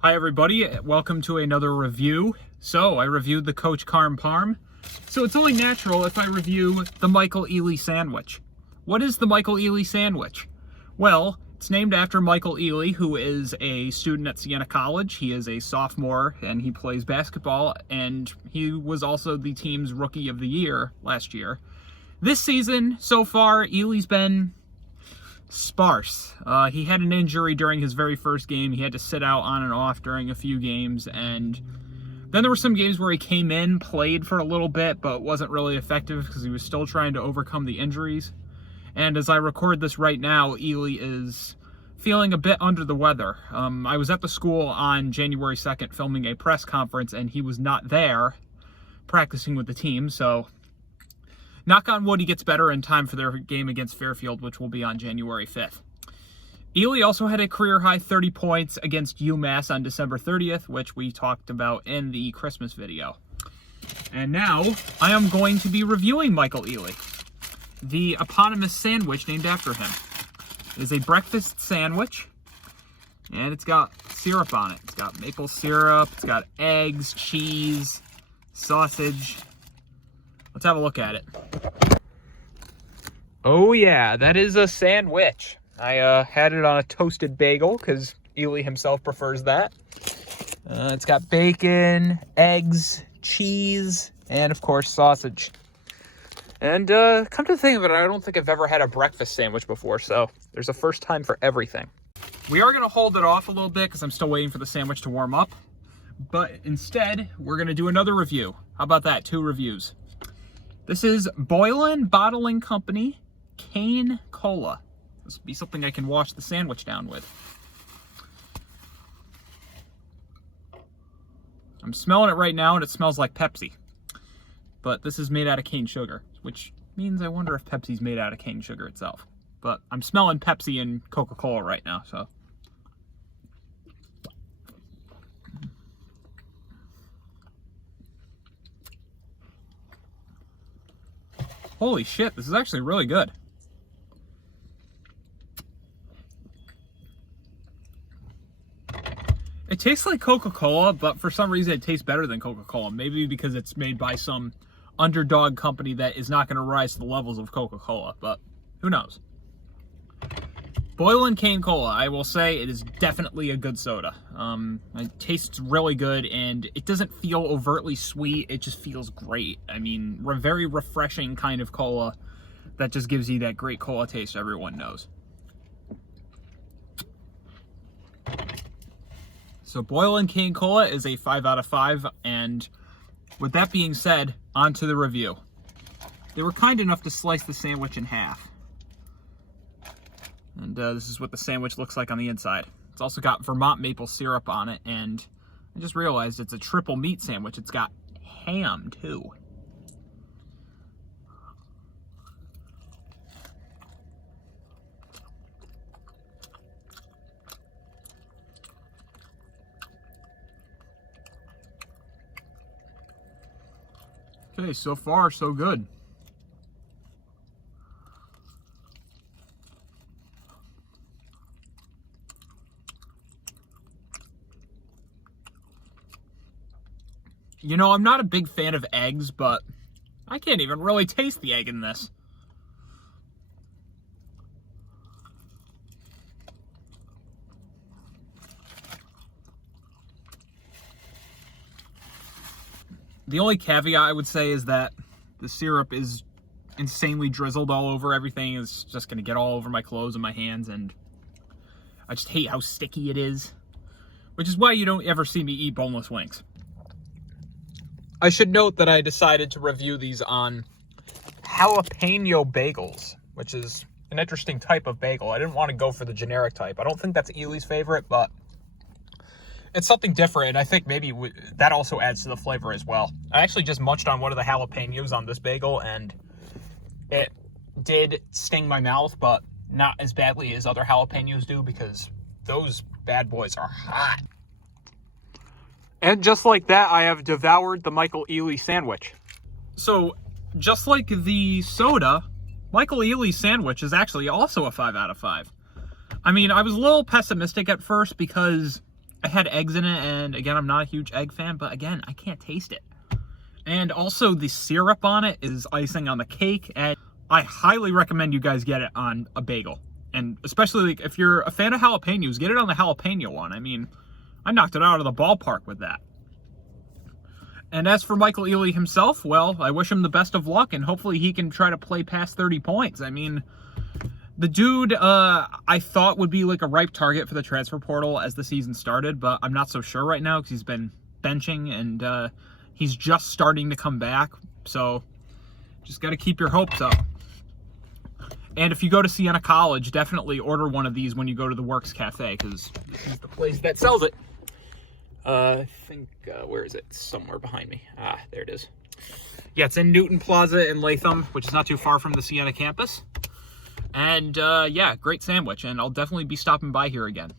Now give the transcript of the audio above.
Hi everybody, welcome to another review. So I reviewed the Coach Carm Parm. So it's only natural if I review the Michael Eley sandwich. What is the Michael Eley sandwich? Well, it's named after Michael Eley, who is a student at Siena College. He is a sophomore and he plays basketball, and he was also the team's Rookie of the Year last year. This season, so far, Eley's been sparse. He had an injury during his very first game. He had to sit out on and off during a few games, and then there were some games where he came in, played for a little bit, but wasn't really effective because he was still trying to overcome the injuries. And as I record this right now, Eley is feeling a bit under the weather. I was at the school on January 2nd filming a press conference, and he was not there practicing with the team, so knock on wood, he gets better in time for their game against Fairfield, which will be on January 5th. Eley also had a career-high 30 points against UMass on December 30th, which we talked about in the Christmas video. And now, I am going to be reviewing Michael Eley, the eponymous sandwich named after him. It is a breakfast sandwich, and it's got syrup on it. It's got maple syrup, it's got eggs, cheese, sausage. Let's have a look at it. Oh yeah, that is a sandwich. I had it on a toasted bagel because Eley himself prefers that. It's got bacon, eggs, cheese, and of course sausage. And come to think of it, I don't think I've ever had a breakfast sandwich before, so there's a first time for everything. We are going to hold it off a little bit because I'm still waiting for the sandwich to warm up. But instead, we're going to do another review. How about that? 2 reviews. This is Boylan Bottling Company Cane Cola. This would be something I can wash the sandwich down with. I'm smelling it right now, and it smells like Ppesi. But this is made out of cane sugar, which means I wonder if Pepsi's made out of cane sugar itself. But I'm smelling Ppesi and Coca-Cola right now, so. Holy shit, this is actually really good. It tastes like Coca-Cola, but for some reason it tastes better than Coca-Cola. Maybe because it's made by some underdog company that is not going to rise to the levels of Coca-Cola, but who knows? Boylan Cane Cola, I will say it is definitely a good soda. It tastes really good, and it doesn't feel overtly sweet. It just feels great. I mean, very refreshing kind of cola that just gives you that great cola taste everyone knows. So Boylan Cane Cola is a 5 out of 5, and with that being said, on to the review. They were kind enough to slice the sandwich in half. And this is what the sandwich looks like on the inside. It's also got Vermont maple syrup on it, and I just realized it's a triple meat sandwich. It's got ham, too. Okay, so far, so good. You know, I'm not a big fan of eggs, but I can't even really taste the egg in this. The only caveat I would say is that the syrup is insanely drizzled all over everything. It's just going to get all over my clothes and my hands, and I just hate how sticky it is, which is why you don't ever see me eat boneless wings. I should note that I decided to review these on jalapeno bagels, which is an interesting type of bagel. I didn't want to go for the generic type. I don't think that's Eley's favorite, but it's something different, and I think maybe that also adds to the flavor as well. I actually just munched on one of the jalapenos on this bagel, and it did sting my mouth, but not as badly as other jalapenos do, because those bad boys are hot. And just like that, I have devoured the Michael Eley sandwich. So, just like the soda, Michael Eley's sandwich is actually also a 5 out of 5. I mean, I was a little pessimistic at first because I had eggs in it, and again, I'm not a huge egg fan, but again, I can't taste it. And also, the syrup on it is icing on the cake, and I highly recommend you guys get it on a bagel. And especially like, if you're a fan of jalapenos, get it on the jalapeno one. I mean, I knocked it out of the ballpark with that. And as for Michael Eley himself, well, I wish him the best of luck, and hopefully he can try to play past 30 points. I mean, the dude, I thought would be like a ripe target for the transfer portal as the season started, but I'm not so sure right now because he's been benching, and he's just starting to come back. So just got to keep your hopes up. And if you go to Siena College, definitely order one of these when you go to the Works Cafe, because this is the place that sells it. I think, where is it? It's somewhere behind me. Ah, there it is. Yeah, it's in Newton Plaza in Latham, which is not too far from the Siena campus. And, yeah, great sandwich, and I'll definitely be stopping by here again.